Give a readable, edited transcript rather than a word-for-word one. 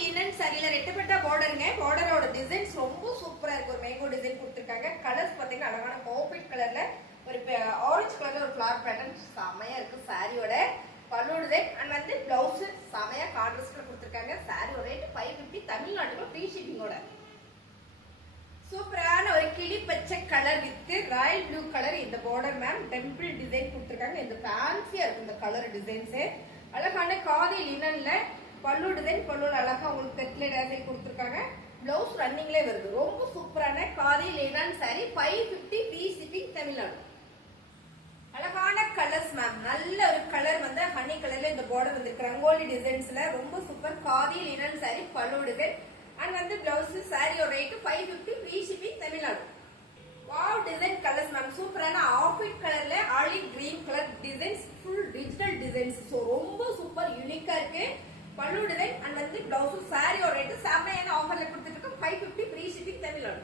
Linen சாரியில ரெட்டப்பட்ட பார்டருங்க. பார்டரோட designs ரொம்ப சூப்பரா இருக்கு. ஒரு மேங்கோ டிசைன் கொடுத்துருக்காங்க. கலர்ஸ் பாத்தீங்கன்னா அழகான காப்பீட் கலர்ல ஒரு ஆரஞ்சு கலர்ல ஒரு ஃபிளார் பேட்டர்ன் செமையா இருக்கு. சாரியோட பல்லு டிசைன் அண்ட் வந்து பிளவுஸ் செமையா கான்ட்ராஸ்ட்ல கொடுத்துருக்காங்க. சாரியோட ரேட் 550 தமிழ்நாட்டுல ஃப்ரீ ஷிப்பிங்கோட. சூப்பரான ஒரு கிளி பச்சை colour with Royal blue colour இந்த பார்டர் மேம் டெம்பிள் டிசைன் கொடுத்துருக்காங்க. இந்த ஃபேன்சியா இருக்கு இந்த கலர் டிசைன்ஸ். அழகான காதி லினன்ல பல்லு டிசைன், பல்லுல அழகா உங்களுக்கு தெட்ல டிசைன் கொடுத்துருக்காங்க. பிளவுஸ் ரன்னிங்ல வருது. ரொம்ப சூப்பரான khadi linen sorry 550 free shipping Tamil Nadu. அழகான கலர்ஸ் மேம். நல்ல ஒரு கலர் வந்து ஹனி கலர்ல இந்த பார்டர் வந்திருக்கு. ரங்கோலி டிசைன்ஸ்ல ரொம்ப சூப்பர் காதி லினன் சாரி பல்லு டிசைன் அண்ட் வந்து பிளவுஸ். சாரியோட rate 550 free shipping Tamil Nadu. Wow design colours ma'am. சூப்பரான ஆஃபிட் கலர்ல olive green colour designs, full digital designs. So ரொம்ப சூப்பர் யூனிக்கா இருக்கு. பல்லு டிசைன் அண்ட் வந்து பிளவுஸ். சாரியோட ரேட் செமையான ஆஃபர்ல கொடுத்துட்டு இருக்கோம். 550 ஃப்ரீ ஷிப்பிங் தமிழ்நாடு.